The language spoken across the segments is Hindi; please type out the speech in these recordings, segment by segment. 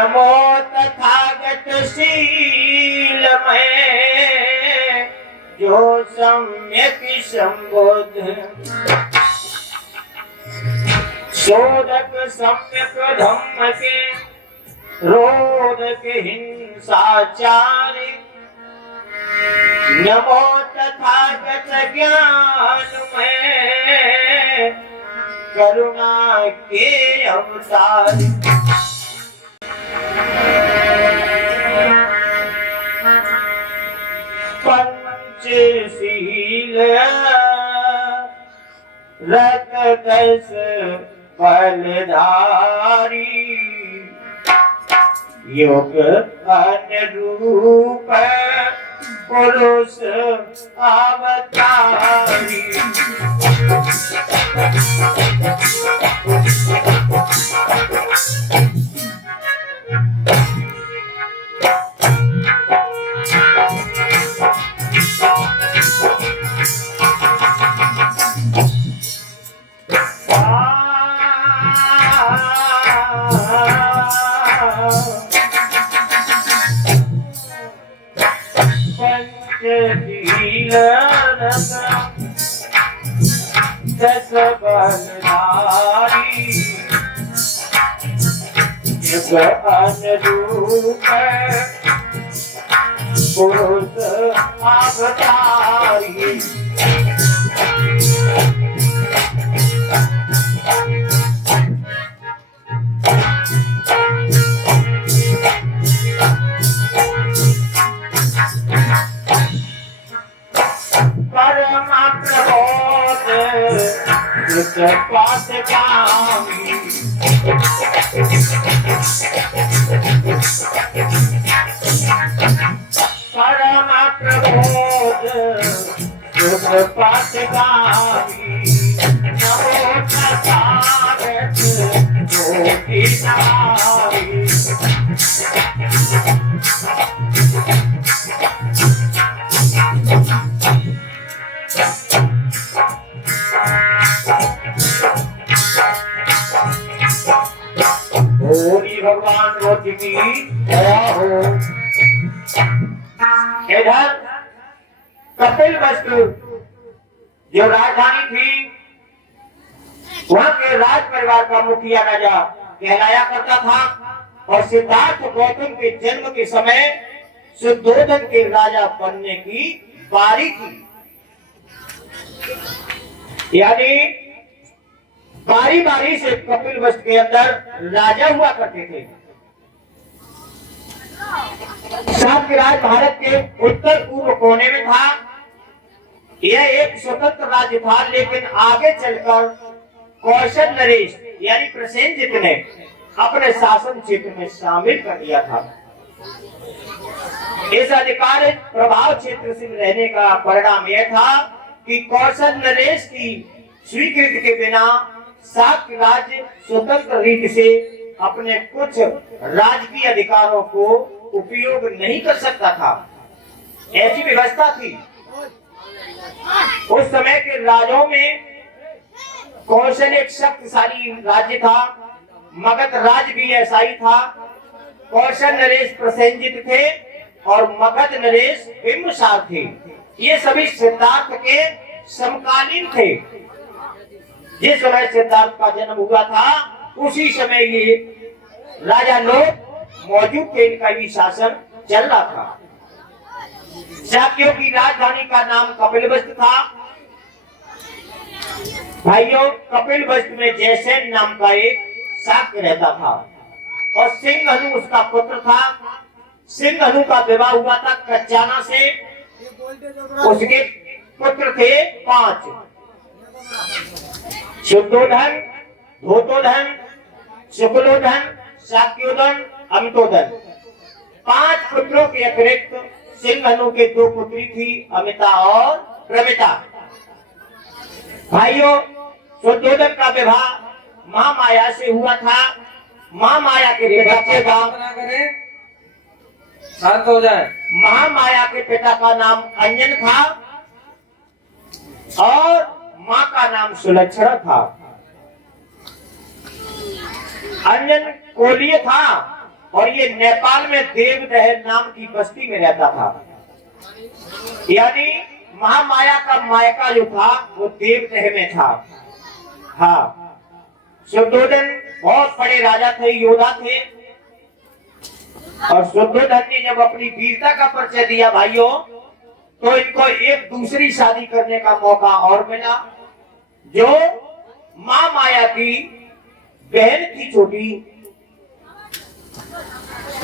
नमो तथागत शील में जो सम्यक संबोध शोधक सम्यक धम्म के रोधक हिंसाचारी नमो तथागत ज्ञान में करुणा के अवतार पंचशील रत दस फलधारी योग अनुरूप पुरुष अवतारी पंचशील दस बलधारी युग अनुरूप पुरुष अवतारी पास जामी परम प्रबोध पास जामी नमो तथागत ज्योति नारी भगवान रोटी की दया हो। इधर कपिल वस्तु जो राजधानी थी वहां के राज परिवार का मुखिया राजा कहलाया करता था और सिद्धार्थ गौतम के जन्म के समय शुद्धोधन के राजा बनने की बारी थी। यानी बारी बारी से कपिल वस्तु के अंदर राजा हुआ करते थे। शाक्यराज भारत के उत्तर पूर्व कोने में था। यह एक स्वतंत्र राज्य था, लेकिन आगे चलकर कौशल नरेश यानी प्रसेनजित ने अपने शासन क्षेत्र में शामिल कर दिया था। इस अधिकार प्रभाव क्षेत्र से रहने का परिणाम यह था कि कौशल नरेश की स्वीकृति के बिना शाक्य राज्य स्वतंत्र रीति से अपने कुछ राजकीय अधिकारों को उपयोग नहीं कर सकता था। ऐसी व्यवस्था थी। उस समय के राजाओं में कौशल एक शक्तिशाली राज्य था। मगध राज्य भी ऐसा ही था। कौशल नरेश प्रसेनजित थे और मगध नरेश बिंबिसार थे। ये सभी सिद्धार्थ के समकालीन थे। जिस समय सिद्धार्थ का जन्म हुआ था उसी समय ये राजा लोग मौजूद थे। इनका भी शासन चल रहा था। शाक्यों की राजधानी का नाम कपिलवस्तु था। भाइयों, कपिलवस्तु में जयसेन नाम का एक शाक्य रहता था और सिंहनु उसका पुत्र था। सिंहनु का विवाह हुआ था कच्चाना से। उसके पुत्र थे 5, शुद्धोधन, धोतोधन, शुक्लोधन, शाक्योधन, अमितोधन। 5 पुत्रों के अतिरिक्त सिंहनु के 2 पुत्री थी, अमिता और प्रमिता। भाइयों, शुद्धोधन का विवाह महामाया से हुआ था। महामाया के पिता शांत हो जाए। महामाया के पिता का नाम अंजन था और माँ का नाम सुलक्षणा था। अंजन कोलीय था और ये नेपाल में देवदह नाम की बस्ती में रहता था। यानी महामाया का मायका जो था वो देवदह में था। हाँ, शुद्धोधन बहुत बड़े राजा थे, योद्धा थे। और शुद्धोधन ने जब अपनी वीरता का परिचय दिया भाइयों, तो इनको एक दूसरी शादी करने का मौका और मिला। जो मां माया की बहन थी छोटी,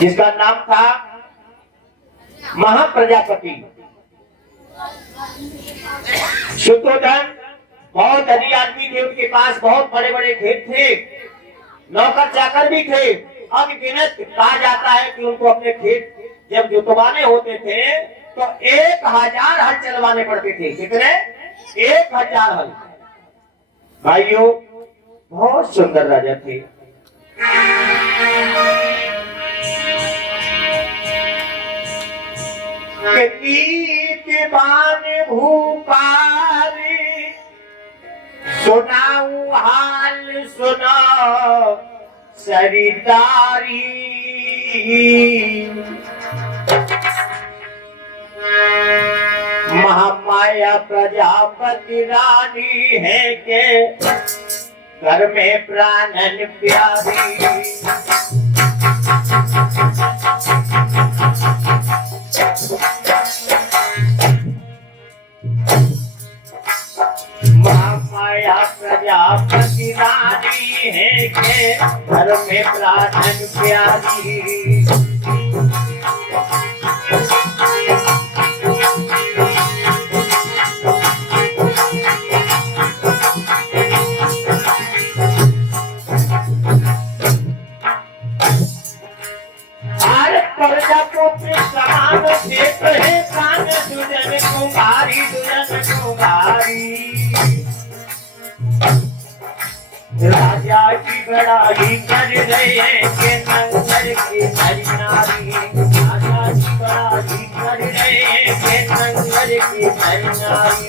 जिसका नाम था महाप्रजापति। शुद्धोधन बहुत धनी आदमी थे, उनके पास बहुत बड़े बड़े खेत थे, नौकर चाकर भी थे। अनगिनत कहा जाता है कि उनको अपने खेत जब जुतवाने होते थे तो 1000 हल चलवाने पड़ते थे। कितने? 1000 हल। भाइयों, बहुत सुंदर राजा थे। बान भूपाली सुनाऊ हाल सुना सरितारी। महामाया प्रजापति रानी है के घर में प्राणन प्यारी। महामाया प्रजापति रानी है के घर में प्राणन प्यारी। प्रजापति समान देख है कान दुजन कुमारी, दुजन कुमारी। राजा की बड़ाई कर रहे के नंगर की नरी नारी। राजा की बड़ाई कर रहे के नंगर की नरी नारी।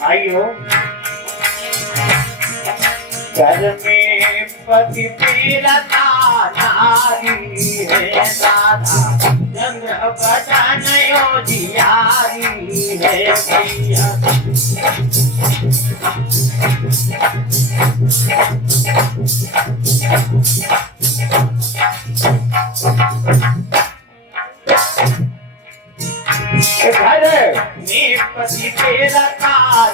भाइयों, घर में पति मेरा नारी है दादा, चंद्र बदन योजियारी है भैया। घर में पति तेरा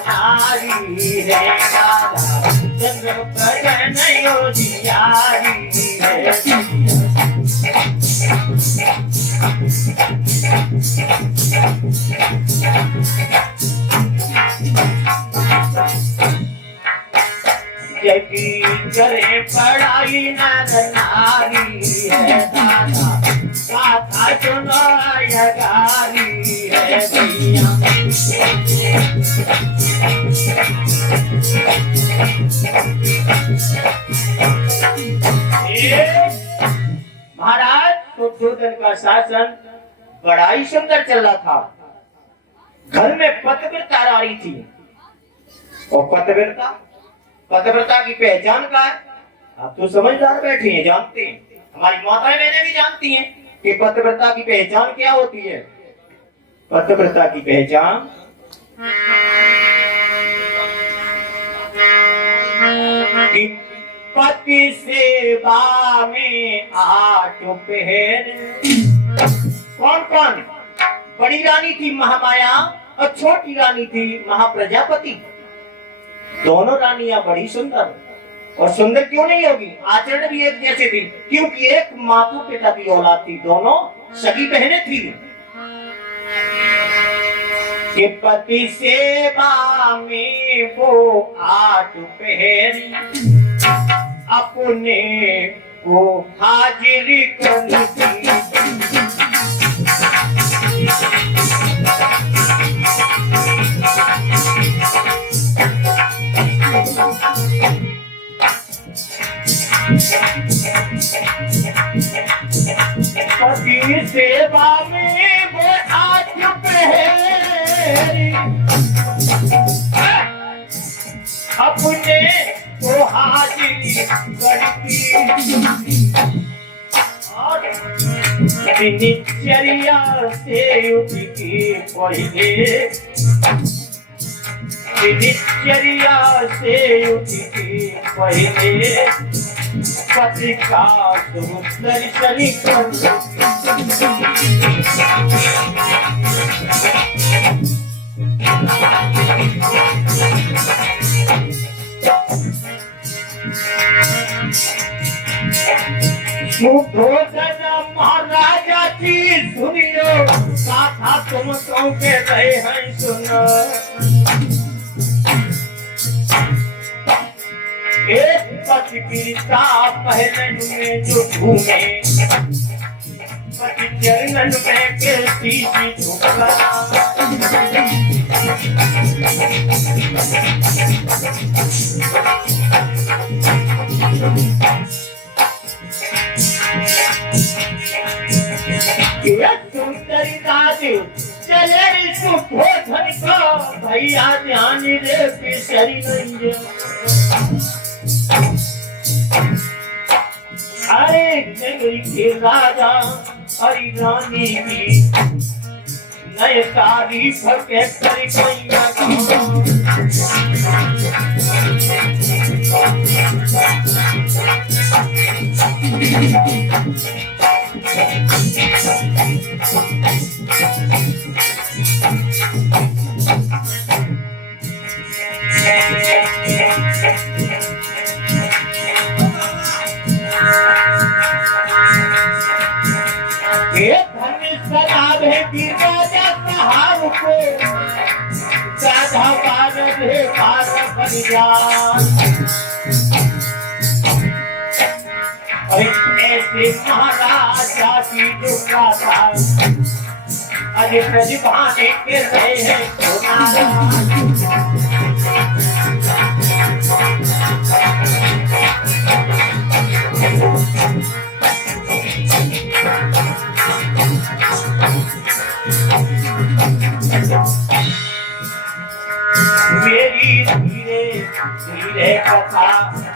नारी है दादा, चंद्र बदन योजियारी है। यदि करे पढ़ाई नर नारी है दादा, साथा चुनाया गारी है भैया। महाराज शुद्धोधन का शासन बड़ा ही सुंदर चल रहा था। घर में पतिव्रता रानी थी। और पतिव्रता की पहचान का है, आप तो समझदार बैठे हैं, जानते हैं, हमारी माताएं बहनें भी जानती हैं कि पतिव्रता की पहचान क्या होती है। पतिव्रता की पहचान कि पति सेवा में 8 पहर। कौन कौन? बड़ी रानी थी महामाया और छोटी रानी थी महाप्रजापति। दोनों रानियां बड़ी सुंदर, और सुंदर क्यों नहीं होगी, आचरण भी एक जैसे थी, क्योंकि एक मातु पिता की औलाद थी, दोनों सगी बहनें थी। कि पति सेवा में वो 8 पहरी, अपने को हाजिरी करती। पति सेवा में वो 8 पहरी, मेरी अपने को हाजिरी करती और दिनचर्या से उठ के पहले दिनचर्या से उठ के पहले पति का दर्शन महाराजा की सुनियो गाथा तुम के रहे हैं सुनो एक पति पीता पहले में जो घूमे पति चरणन में कैसी झुकला सुंदरी दादी चले सुधन का भैया ध्यान रे पिसरी नहीं अरे जंगल के राजा हरी रानी की नए तारीफ के करिया शराब है गिरवाजा कहाव को राधा पारद है पार बलिदान ऐसे महाराजा की दुर्गा था अरे प्रतिभाने के रहे हैं मेरी धीरे धीरे कथा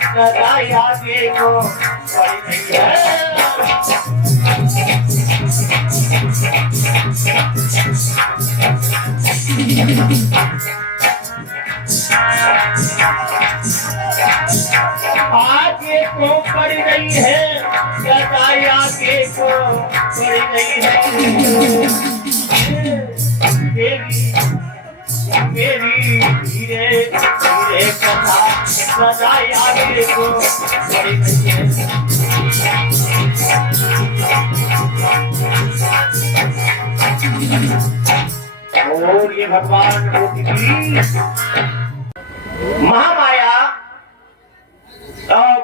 सदाया देखो पड़ गई है आगे को पड़ गई है सदाया देखो पड़ गई है मेरी धीरे धीरे कथा सदाया देखो पड़ गई है और ये भगवान महामाया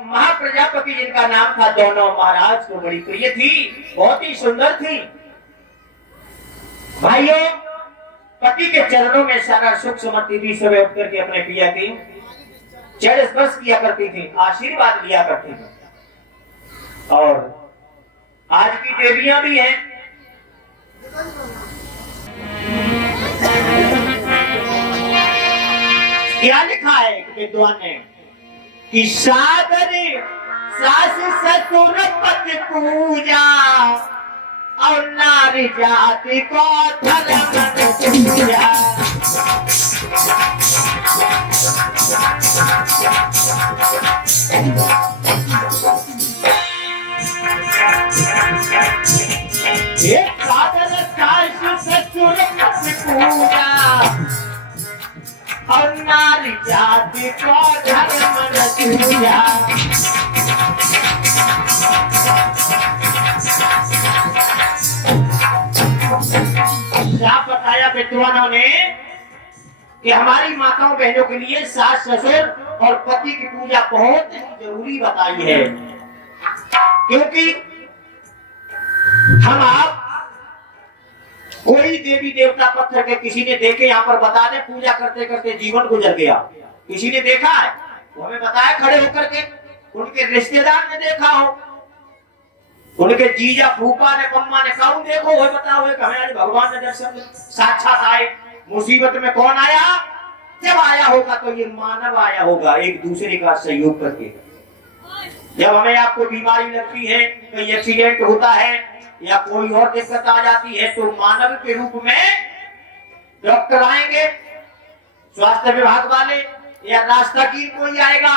महाप्रजापति जिनका नाम था दोनों महाराज को बड़ी प्रिय थी, बहुत ही सुंदर थी। भाइयों, पति के चरणों में सारा सुख समझती थी, सुबह उठ करके अपने पिया की चरण स्पर्श किया करती थी, आशीर्वाद लिया करती थी। और आज की देवियां भी हैं, क्या लिखा है विद्वान ने कि सादरी सास ससुर पति पूजा और नारी जाति को धर्म पूजा। ये सादर सास ससुर पति पूजा और नारी जाति को धर्म पूजा। क्या बताया विद्वानों ने कि हमारी माताओं बहनों के लिए सास ससुर और पति की पूजा बहुत ही जरूरी बताई है, क्योंकि हम आप कोई देवी देवता पत्थर के किसी ने देखे यहाँ पर बता दे, पूजा करते करते जीवन गुजर गया, किसी ने देखा है तो हमें बताया खड़े होकर के। उनके रिश्तेदार ने देखा हो, उनके जीजा फूफा ने पम्मा ने कहा देखो वो बताओ हमें आज भगवान ने दर्शन साक्षात आए, मुसीबत में कौन आया? जब आया होगा तो ये मानव आया होगा, एक दूसरे का सहयोग करके। जब हमें आपको बीमारी लगती है, कोई एक्सीडेंट होता है या कोई और दिक्कत आ जाती है, तो मानव के रूप में डॉक्टर आएंगे, स्वास्थ्य विभाग वाले, या रास्ता की कोई आएगा।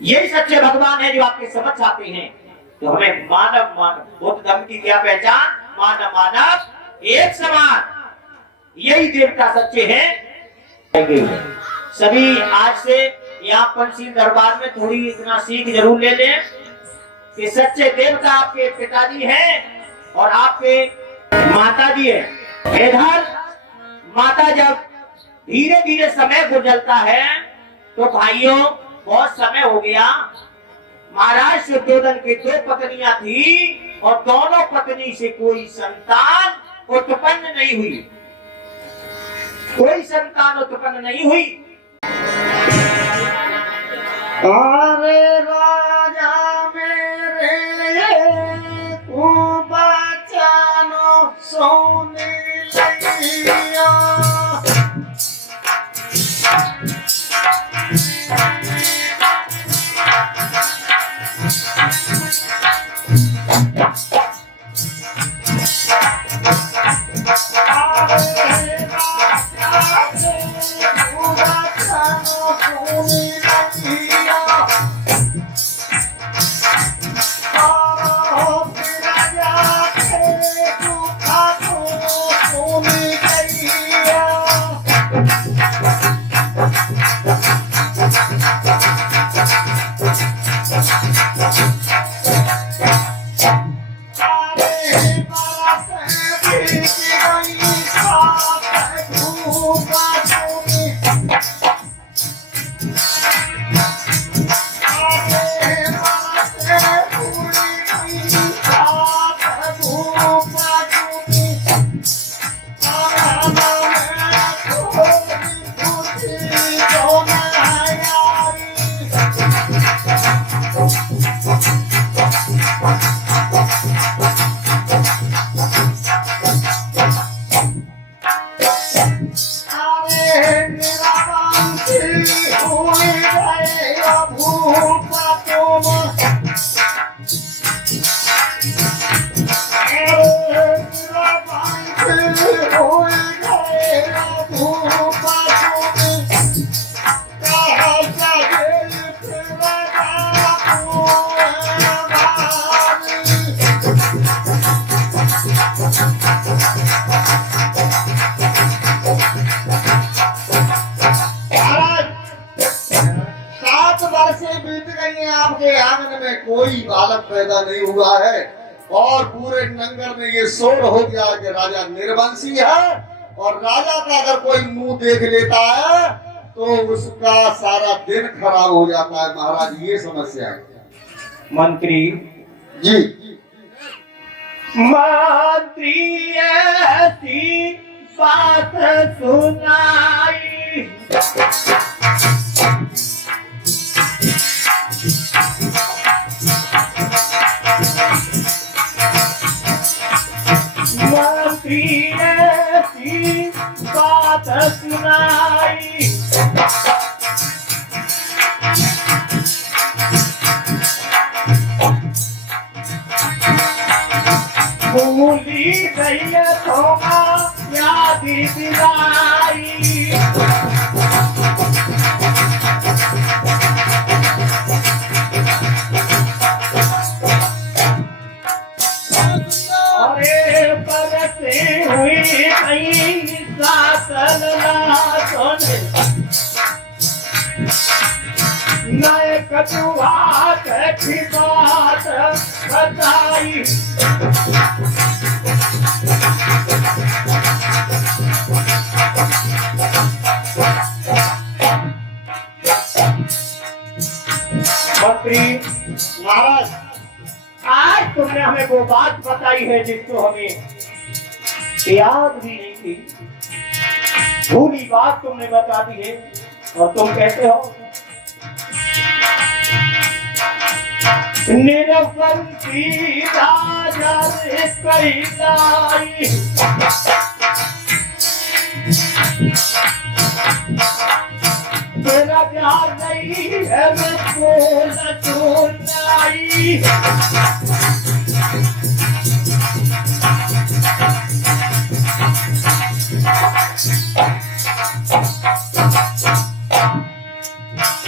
यही सच्चे भगवान है जो आपके समझ आते हैं। तो हमें मानव मानव बुद्ध धर्म की क्या पहचान? मानव मानव एक समान, यही देवता सच्चे हैं। सभी आज से यहाँ पंचशील दरबार में थोड़ी इतना सीख जरूर ले लें कि सच्चे देवता आपके पिताजी हैं और आपके माताजी हैं। इधर माता जब धीरे धीरे समय गुजरता है तो भाइयों बहुत समय हो गया। महाराज शुद्धोधन की 2 पत्नियां थी और दोनों पत्नी से कोई संतान उत्पन्न नहीं हुई, कोई संतान उत्पन्न नहीं हुई। अरे राजा मेरे तू बचानो सोने लिया। आपके आंगन में कोई बालक पैदा नहीं हुआ है और पूरे नगर में ये शोर हो गया कि राजा निर्वंशी है और राजा का अगर कोई मुंह देख लेता है तो उसका सारा दिन खराब हो जाता है। महाराज ये समस्या है। मंत्री जी, मंत्री ऐसी बात सुनाई, मंत्री ऐसी बात सुनाई, भूली गई थोड़ा याद दिलाई, अरे बरसे हुई कहीं सासन सुन नए कटुआ की बात बताई, मंत्री महाराज आज तुमने हमें वो बात बताई है जिसको हमें याद भी नहीं थी। भूली बात तुमने बता दी है और तुम कहते हो निरवंशी राजा ने कही लाई, तेरा प्यार नहीं है मैं बोल सुनाई।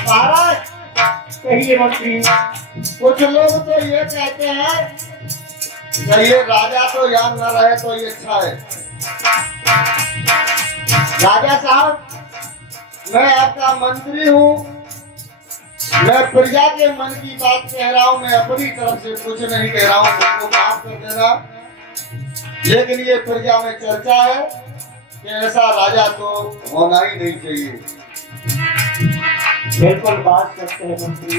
महाराज कहिए मंत्री। कुछ लोग तो ये कहते हैं कि ये राजा तो यहाँ न रहे तो ये अच्छा है। राजा साहब, मैं आपका मंत्री हूँ, मैं प्रजा के मन की बात कह रहा हूँ, मैं अपनी तरफ से कुछ नहीं कह रहा हूँ, मुझको माफ कर देना। लेकिन ये प्रजा में चर्चा है कि ऐसा राजा तो होना ही नहीं चाहिए। बिल्कुल बात करते हैं मंत्री।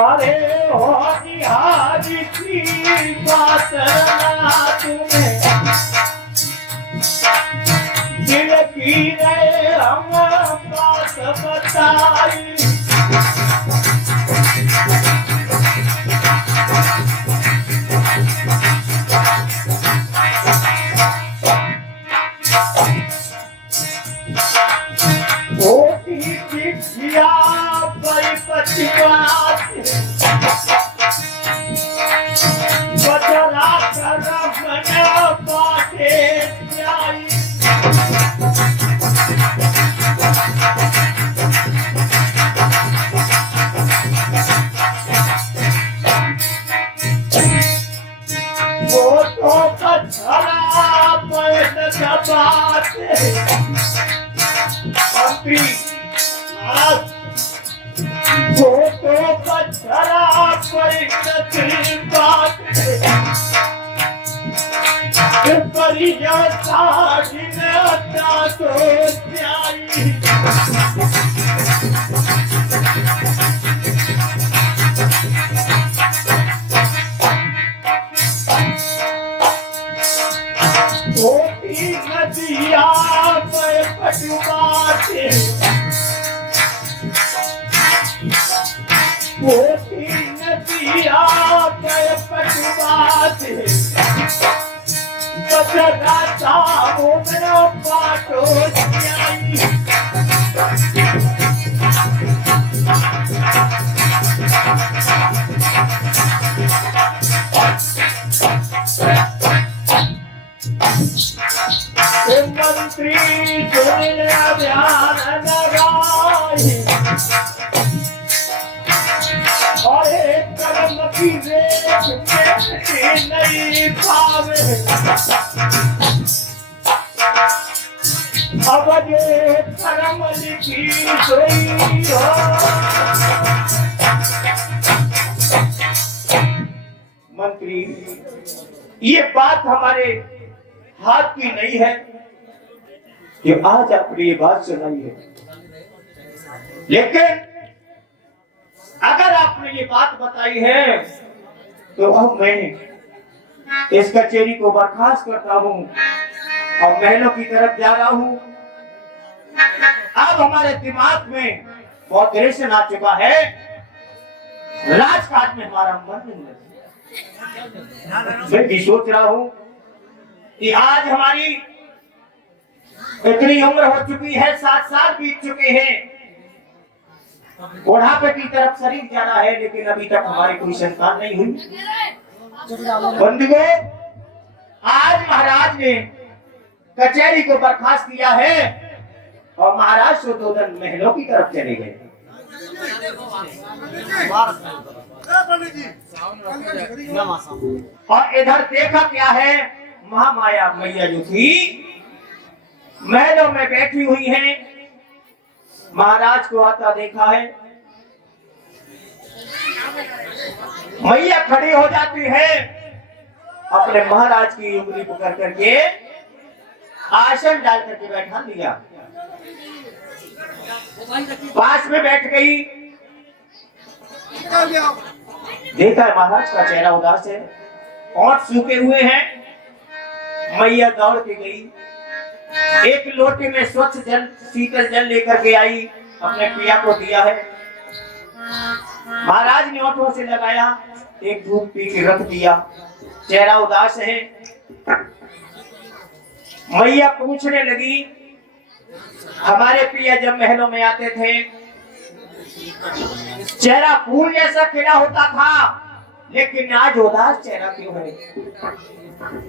अरे हाजी हाजी की बात ना तुम्हें दिल की रे हम बात बताई। मंत्री नहीं पावे अब ये धर्म लिखी सोई हो। मंत्री, ये बात हमारे हाथ की नहीं है कि आज आपने ये बात सुनाई है, लेकिन अगर आपने ये बात बताई है तो अब मैं इस कचेरी को बर्खास्त करता हूँ और महलों की तरफ जा रहा हूँ। अब हमारे दिमाग में बहुत रेशन आ चुका है, राजकाज में हमारा मन नहीं। मैं भी सोच रहा हूँ कि आज हमारी इतनी उम्र हो चुकी है, 7 साल बीत चुके हैं, बुढ़ापे की तरफ शरीर जाना है, लेकिन अभी तक हमारी कोई संतान नहीं हुई। बंधुओं, आज महाराज ने कचहरी को बर्खास्त किया है और महाराज सुधोधन महलों की तरफ चले गए। और इधर देखा क्या है, महामाया मैया जो थी महलों में बैठी हुई है, महाराज को आता देखा है। मैया खड़ी हो जाती है, अपने महाराज की उंगली पकड़ करके आसन डाल करके बैठा दिया, पास में बैठ गई। देखा है महाराज का चेहरा उदास है, होंठ सूखे हुए हैं। मैया दौड़ के गई, एक लोटे में स्वच्छ जल, शीतल जल लेकर के आई, अपने पिया को दिया है। महाराज ने ओठों से लगाया, एक धूप पी के रख दिया, चेहरा उदास है। मैया पूछने लगी, हमारे पिया जब महलों में आते थे चेहरा फूल जैसा खिला होता था, लेकिन आज उदास चेहरा क्यों है?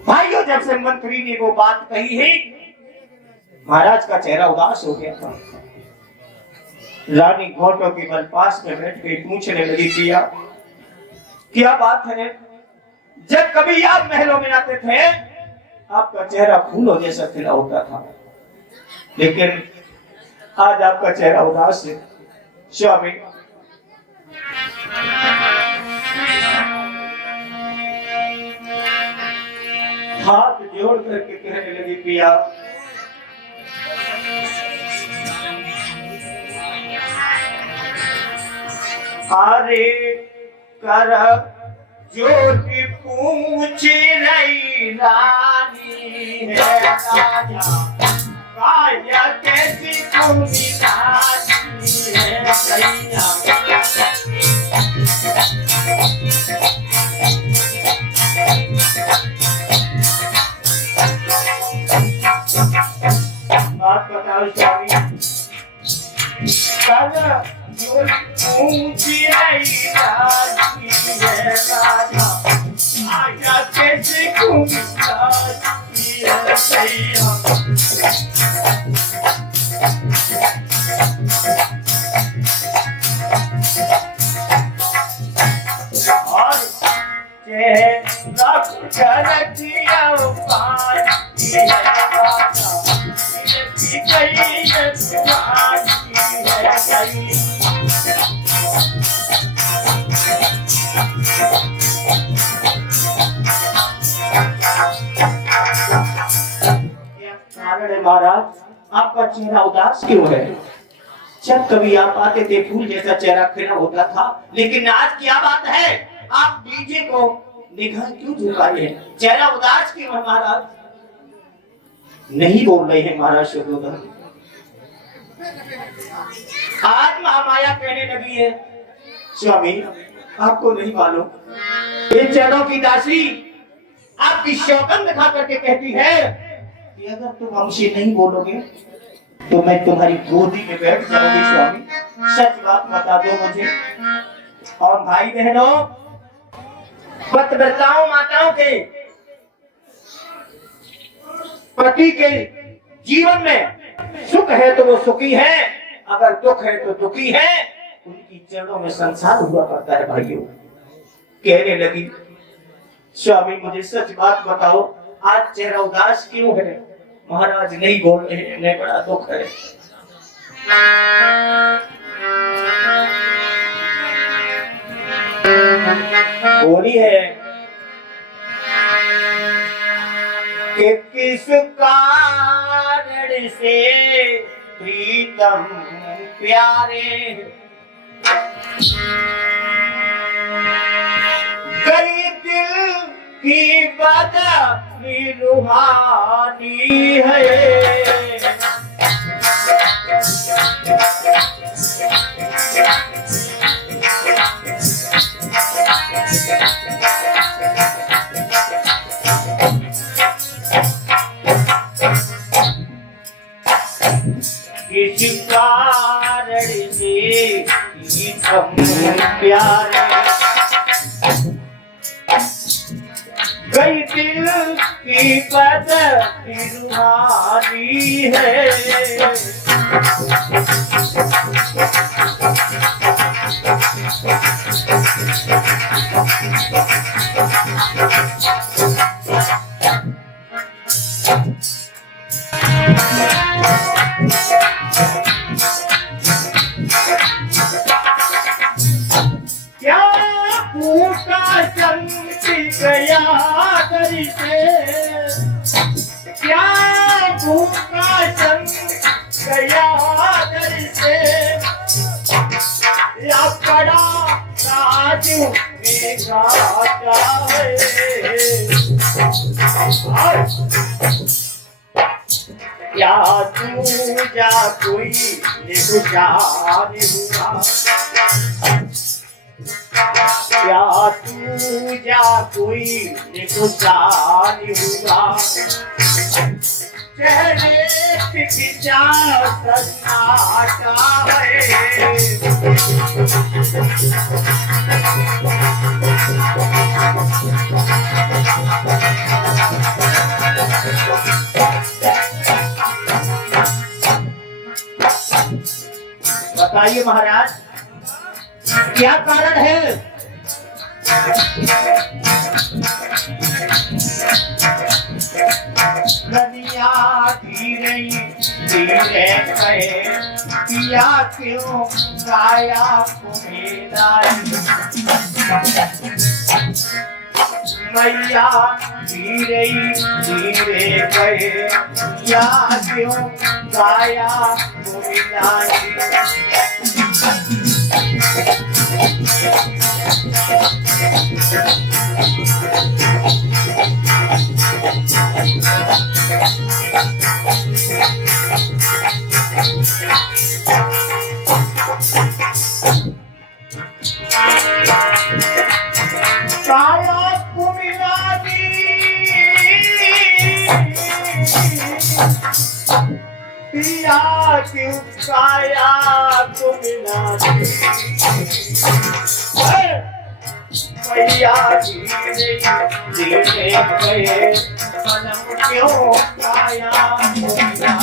भाइयों, जब से मंत्री ने वो बात कही है, महाराज का चेहरा उदास हो गया था। रानी घोटों के बल पास में बैठ के पूछने लगी, पिया क्या बात है? जब कभी आप महलों में आते थे आपका चेहरा फूलों जैसा खिला होता था, लेकिन आज आपका चेहरा उदास है। स्वामी, हाथ जोड़ करके कहने लगी, पिया अरे कर जोड़ की पूछ रही रानी है राजा, काया कैसी पूरी रानी है सैया। बात बताओ स्वामी, कर जोड़ पूछी रही रानी है राजा, आया कैसे पूरी रानी है सैया। और चेहरा कर दिया उपाय है राजा, गई है महाराज, आपका चेहरा उदास क्यों है? जब कभी आप आते थे फूल जैसा चेहरा खिला होता था, लेकिन आज क्या बात है? आप डीजे को निगाह क्यों झुकाए हैं? चेहरा उदास क्यों है महाराज? नहीं बोल रहे हैं महाराज शुद्धोधन। आज महामाया कहने लगी है, स्वामी आपको नहीं मालूम, ये चरणों की दासी आपकी शौकन दिखा करके कहती है कि अगर तुम हमसे नहीं बोलोगे तो मैं तुम्हारी गोदी में बैठ जाऊंगी। स्वामी सच बात बता दो मुझे। और भाई बहनों, पतिव्रताओं माताओं के पति के जीवन में सुख है तो वो सुखी है, अगर दुख है तो दुखी है। उनकी चरणों में संसार हुआ करता है। भाइयों, कहने लगी, स्वामी मुझे सच बात बताओ, आज चेहरा उदास क्यों है? महाराज नहीं बोल रहे हैं, नहीं, बड़ा दुख है। बोली है कि किस कारण से प्रीतम प्यारे गई दिल की बदली रूहानी है। किस कारण से प्रीतम प्यारे गई दिल की बदली रूहानी है। क्या भूखा चमकी गया दर से, क्या भूखा चमक गया दर से, या बड़ा राजू में गाता है। या तू जा कोई निशान हुआ, या तू जा कोई निशान हुआ, चेहरे पे क्या सन्नाटा है। बताइए महाराज क्या कारण है? रनिया धीरे धीरे कहे पिया क्यों काया मैया धीरे धीरे कहे या क्यों काया पिया क्यों काया को मिला मैया धीरे धीरे गए मनम क्यों काया को मिला।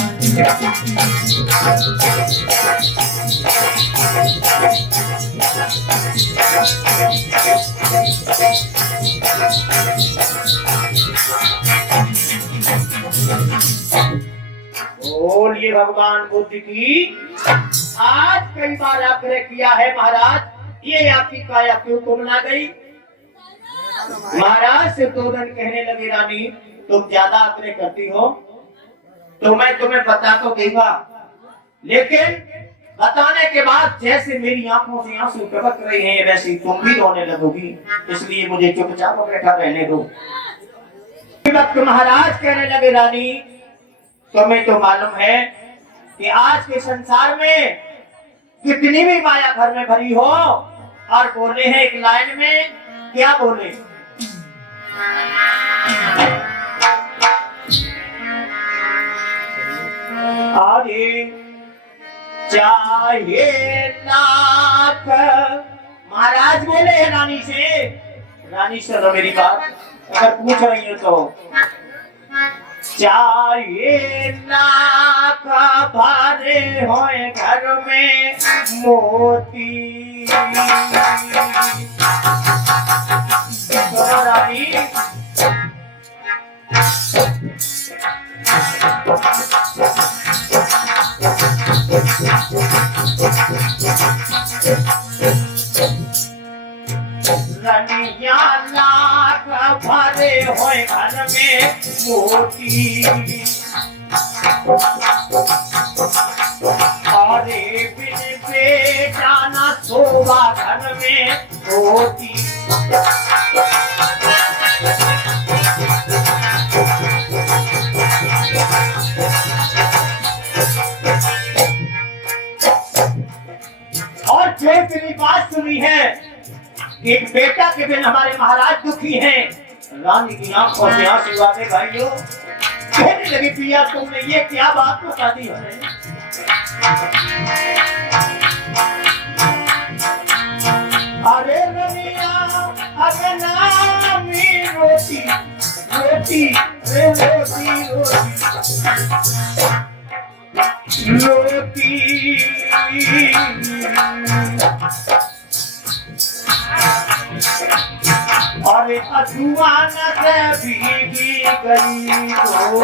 बोलिए भगवान बुद्ध की। आज कई बार आग्रह किया है महाराज, ये आपकी काया क्यों कुमला गई? महाराज से दोदन कहने लगी रानी तुम ज्यादा आग्रह करती हो तो मैं तुम्हें बता तो देगा, लेकिन बताने के बाद जैसे मेरी आंखों से आंसू टपक रहे हैं वैसे तुम भी रोने लगोगी, इसलिए मुझे चुपचाप बैठा रहने दो। महाराज कहने लगे रानी तुम्हें तो मालूम है कि आज के संसार में कितनी भी माया घर में भरी हो, और बोले हैं एक लाइन में, क्या बोले? आगे चाहे लाख, महाराज बोले हैं रानी से, रानी सुनो मेरी बात अगर पूछ रही हो तो, चाहे लाख भारे होए घर में मोती, रानी रनिया लाख भरे होए घर में मोती, अरे बिन बेटा न शोभा घर में होती। और जो तेरी बात सुनी है, एक बेटा के बिन हमारे महाराज दुखी हैं। रानी की आंखों से आंसू आते भाइयों, कहने लगी पिया तुमने ये क्या बात बता दी है? अरे रनिया अगनामी रोटी रोटी रोटी रोटी अरे अधुआन से भीगी गई हो,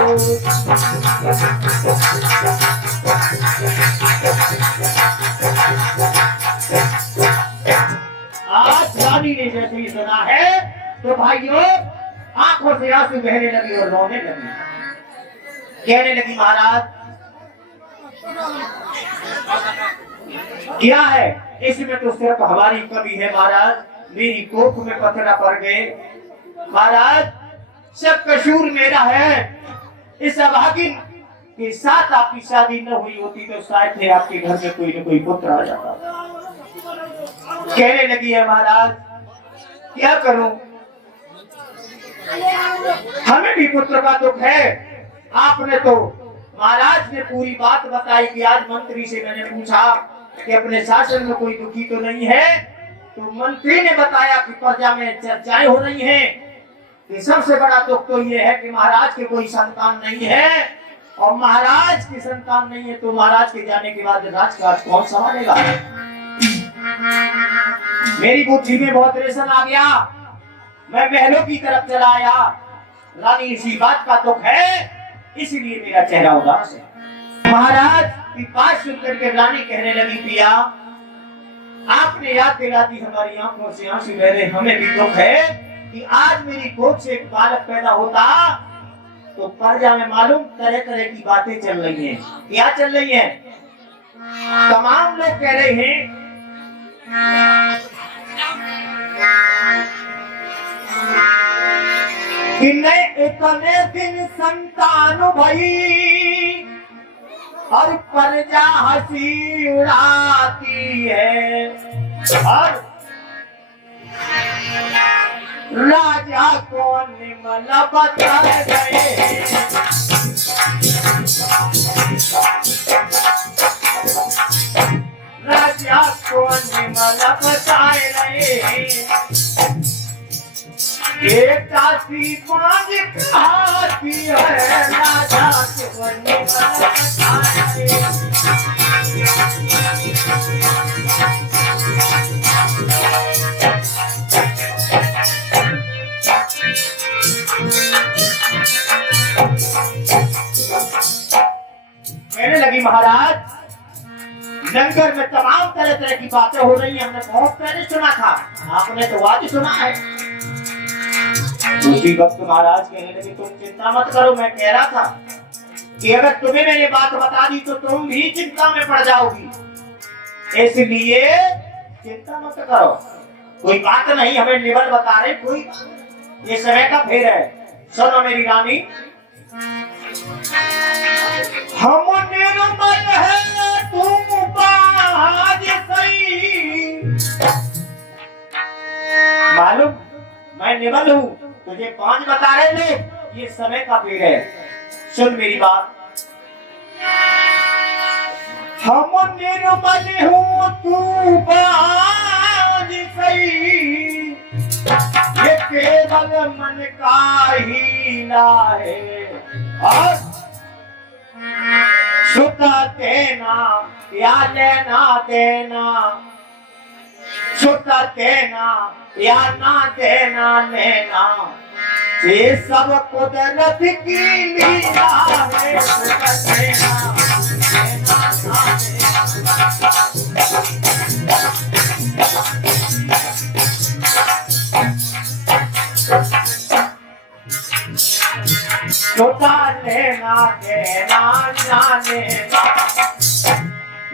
आज रानी ने जैसे ही सुना है तो भाइयों आंखों से आंसू बहने लगी और रोने लगी। कहने लगी महाराज क्या है इसमें? तो सिर्फ हमारी कमी है महाराज, मेरी कोख में पत्थर पड़ गए महाराज, सब कसूर मेरा है। इस अभागिन कि साथ आपकी शादी न हुई होती तो शायद थे आपके घर में कोई न कोई पुत्र आ जाता। कहने लगी है महाराज क्या करूं, हमें भी पुत्र का दुख है। आपने तो महाराज ने पूरी बात बताई कि आज मंत्री से मैंने पूछा कि अपने शासन में कोई दुखी तो नहीं है, तो मंत्री ने बताया कि प्रजा में चर्चाएं हो रही हैं कि सबसे बड़ा दुख तो ये है कि महाराज के कोई संतान नहीं है, और महाराज की संतान नहीं है तो महाराज के जाने के बाद राजकाज कौन संभालेगा। मेरी बुद्धि में बहुत रेशन आ गया, मैं महलों की तरफ चला आया। रानी इसी बात का दुख है, इसलिए मेरा चेहरा उदास है। महाराज की बात सुनकर के रानी कहने लगी पिया आपने याद दिला दी, हमारी आंखों से आंसू बह रहे। हमें भी दुख है कि आज मेरी गोद से एक बालक पैदा होता तो प्रजा में मालूम तरह तरह की बातें चल रही हैं। क्या चल रही हैं? तमाम लोग कह रहे हैं कि इतने दिन संतान भई और प्रजा हंसी उड़ाती है, और राजा को निमल बता गए। राजा को निमल बताए रहे, एक दासी पांच खाती है, राजा को निमल बताए रहे। कहने लगी महाराज लंगर में तमाम तरह तरह की बातें हो रही हैं, हमने बहुत पहले सुना था, आपने तो आज सुना है। उसी वक्त महाराज कहने लगे तुम चिंता मत करो, मैं कह रहा था कि अगर तुम्हें मैंने बात बता दी तो तुम भी चिंता में पड़ जाओगी, इसलिए चिंता मत करो। कोई बात नहीं, हमें निबल बता रहे, कोई ये समय का फेर है। सुनो मेरी रानी, हम निर्मल है तुम बाज सही। मालूम मैं निर्मल हूँ, तुझे पांच बता रहे थे, ये समय का फेर है। सुन मेरी बात, हम निर्मल हूँ तू बाज सही, ये केवल मन का हीला है, और सुता देना या लेना देना, सुता देना या ना देना लेना, ये सब कुदरत की लीला है। सुता देना लेना ना सुता लेना देना ना लेना,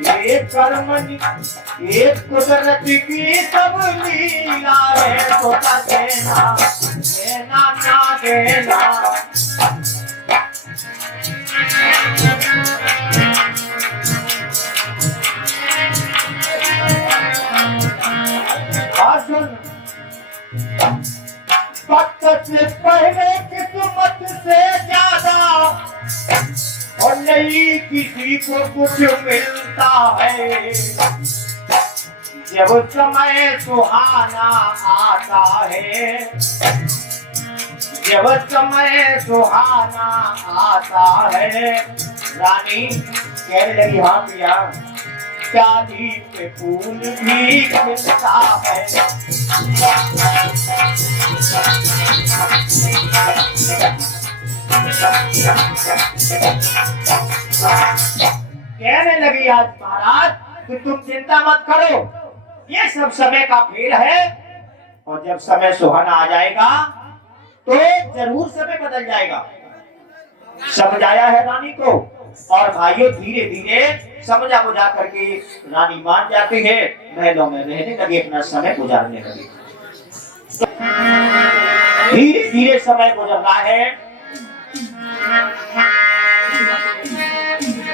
ये कर्म ये कुदरत की सब लीला है। सुता देना देना ना देना, वक्त से पहले किस्मत से ज्यादा और नहीं किसी को कुछ मिलता है। जब समय सुहाना आता है, जब समय सुहाना आता है, रानी कहने लगी हाँ भैया, चांदी पे फूल भी खिलता है। कहने लगी आज महाराज कि तुम चिंता मत करो, ये सब समय का फेर है, और जब समय सुहाना आ जाएगा तो जरूर समय बदल जाएगा। समझ आया है रानी को? और भाइयों धीरे धीरे समझा बुझा करके रानी मान जाती है, महलों में रहने लगी, अपना समय गुजारने लगी। धीरे धीरे समय गुजर रहा है।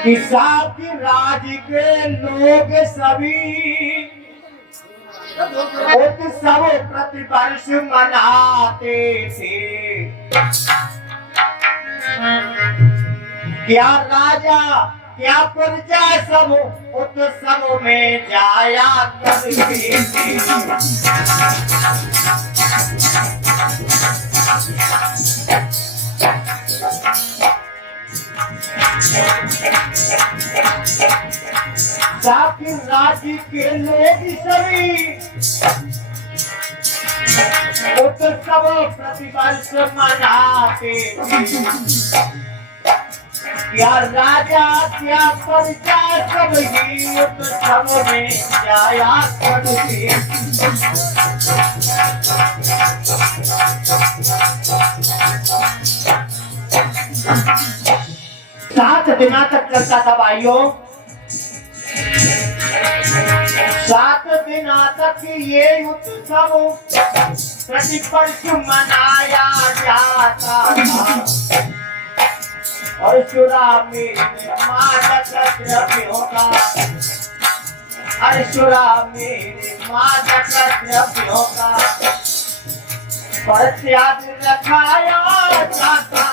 कि साथ राज के लोग सभी उत्सव प्रतिवर्ष मनाते थे। क्या राजा क्या प्रजा सब उत्सव में जाया करते थे। साथ राज्य के लोग सभी उत्सव प्रतिवर्ष मनाते थे। क्या राजा क्या प्रजा सब ही उत्सव में जाया करते। सात दिना तक चलता था भाइयों। 7 दिन तक ये उत्सव प्रतिवर्ष मनाया जाता था। और सुरा में मादक द्रव्यों का परित्याग रखाया जाता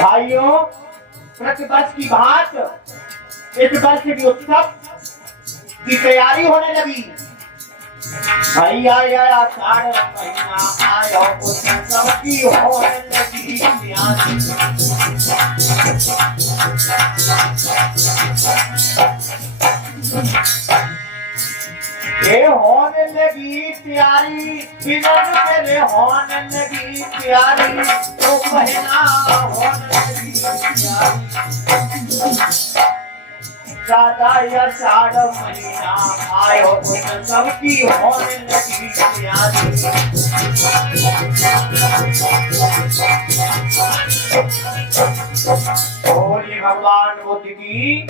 भाइयों। प्रतिवर्ष की भांत इस वर्ष भी उत्सव की तैयारी होने लगी। भैया आषाढ़ महीना आयो उत्सव की होने लगी तैयारी। ये होने लगी तैयारी बिना मेरे होने लगी तैयारी। तो महीना होने लगी तैयारी। राजा आषाढ़ महीना आयो उत्सव की होने लगी तैयारी। बोलिए भगवान बुद्ध की,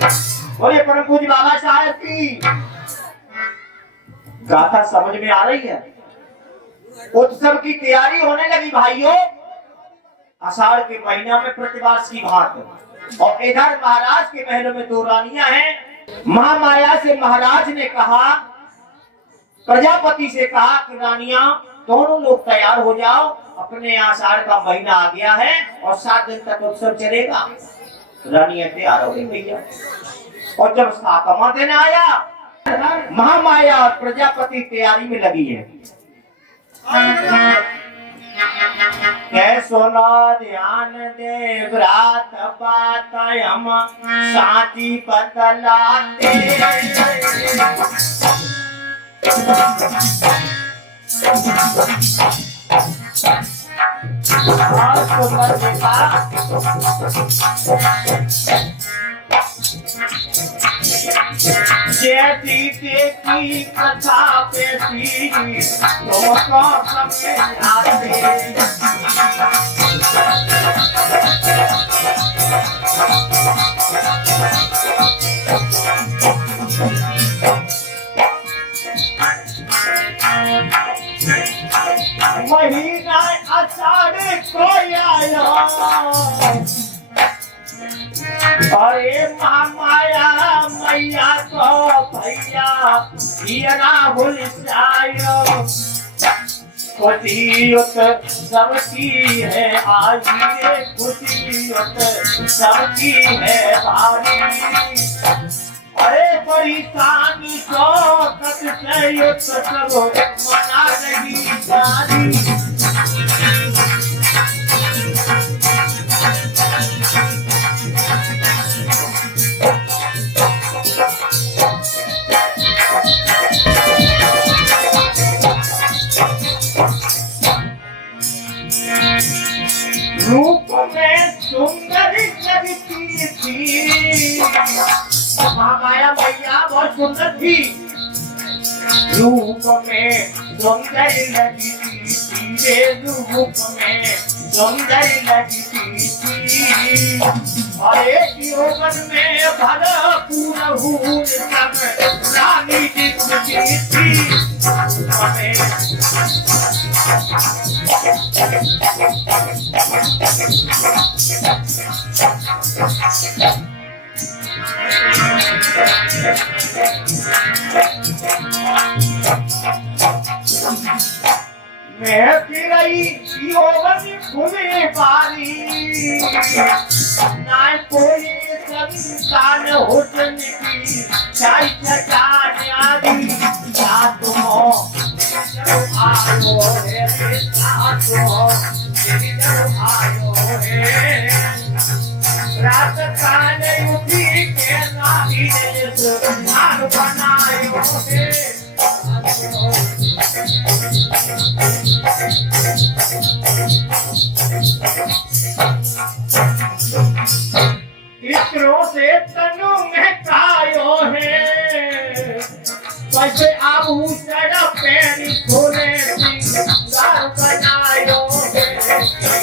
बोलिए परम पूज्य बाबा साहेब की। गाथा समझ में आ रही है। उत्सव की तैयारी होने लगी भाइयों। आषाढ़ के महीना में प्रतिवर्ष की भांति। और इधर महाराज के महलों में 2 रानियां हैं। महामाया से महाराज ने कहा, प्रजापति से कहा कि रानियां दोनों लोग तैयार हो जाओ। अपने आषाढ़ का महीना आ गया है और 7 दिन तक उत्सव चलेगा। रानियां तैयार हो गई भैया। और जब सातवां दिन आया, महामाया और प्रजापति तैयारी में लगी है। सुनो ध्यान दे व्रत बात हम साची बतलाते। जैसी की कथा पेशी तुमको समझाते। महीना आषाढ़ को आया। अरे महामाया मैया तो भैया ये राहुल सायो। खुशियत सबकी है आज ये खुशियत सबकी है भारी। अरे परेशानी तो तक से उत्सव मना रही सारी। रूप में सुंदर लगती थी। महामाया मैया बहुत सुंदर थी। रूप में सुंदर लगती थी। रूप में सुंदर लगती थी। और एक यौवन में भरपूर हूर सब रानी दिखती थी। मैं फिरई योवन घूमे बारी ना कोई संतान होटन की चाय चटान आदि या तुम आयो है आयो है रात कान उठी के नारी ने सुनार बनायो है इसरो से तनु महकायो है कैसे आबू सड़ा पैरी खोले सिंगार बनायो है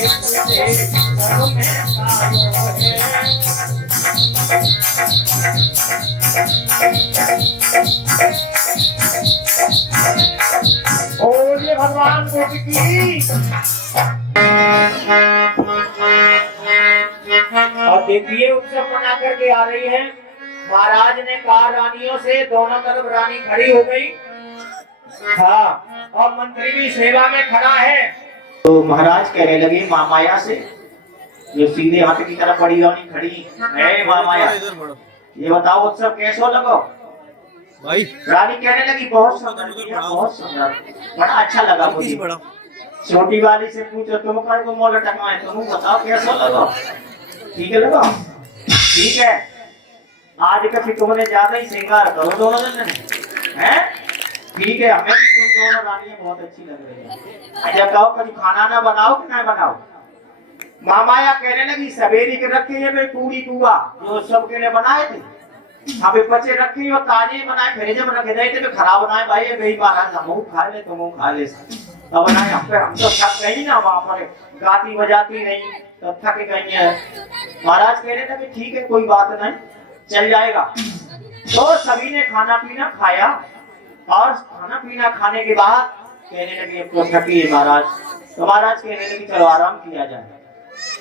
इससे तनु महकायो है बोलिए भगवान बुद्ध की। और देखिए उत्सव मना करके आ रही है। महाराज ने कहा रानियों से, दोनों तरफ रानी खड़ी हो गई। हाँ, और मंत्री भी सेवा में खड़ा है। तो महाराज कहने लगे महामाया से, जो सीधे हाथ की तरफ बड़ी रानी खड़ी है, महामाया ये बताओ उत्सव कैसो लगो भाई। रानी कहने लगी बहुत सुंदर किया, बहुत सुंदर, बड़ा अच्छा लगा मुझे। छोटी वाली से पूछो तुम को मोल टकवाए, तुम बताओ कैसा लगा, ठीक है लगा, ठीक है। आज कभी तुमने ज्यादा ही श्रृंगार करो दोनों जन हैं, ठीक है। हमें भी तुम दोनों रानियां बहुत अच्छी लग रही है। अच्छा कहो कभी खाना ना बनाओ कि ना बनाओ। मामाया कहने लगी सवेरे के रखे है भाई पूरी पुआ जो सबके लिए बनाए थे, अभी बच्चे रखे और ताजे बनाए फ्रिज में रखे थे, तो खराब बनाए भाई भाई महाराज हम खा ले तुम खा ले तब बनाए। हम तो थक गई ना, वहां पर गाती बजाती नहीं तो थक गई है। महाराज कह रहे थे ठीक है कोई बात नहीं चल जाएगा। तो सभी ने खाना पीना खाया और खाना पीना खाने के बाद कहने लगे अब तो थकी है महाराज। तो महाराज कहने लगे चलो आराम किया जाए।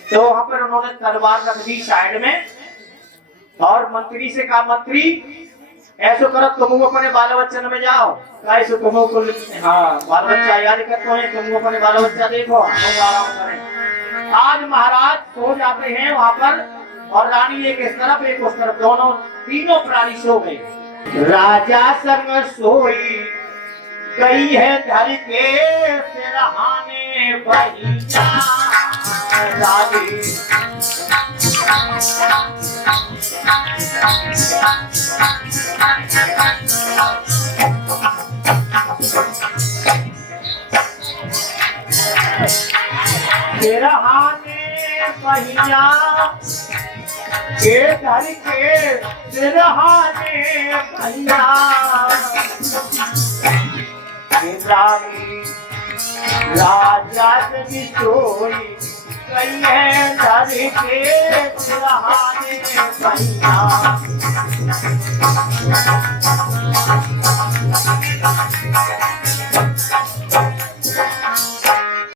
तो वहां पर उन्होंने तलवार रख दी साइड में और मंत्री से कहा मंत्री ऐसो करो तुम अपने बाल बच्चन में जाओ, ऐसे तुम को हाँ बाल बच्चा याद करते हैं, तुम अपने बाल बच्चा देखो हम आराम करें। आज महाराज सो जाते हैं वहां पर और रानी एक इस तरफ एक उस तरफ, दोनों तीनों प्राणी सो गए। राजा संग सोई गई है धर के सिरहाने बहिया रानी। सिरहाने बहिया के धर के सिरहाने बहिया राजा की सोई गई है धर के सिरहाने बहिया।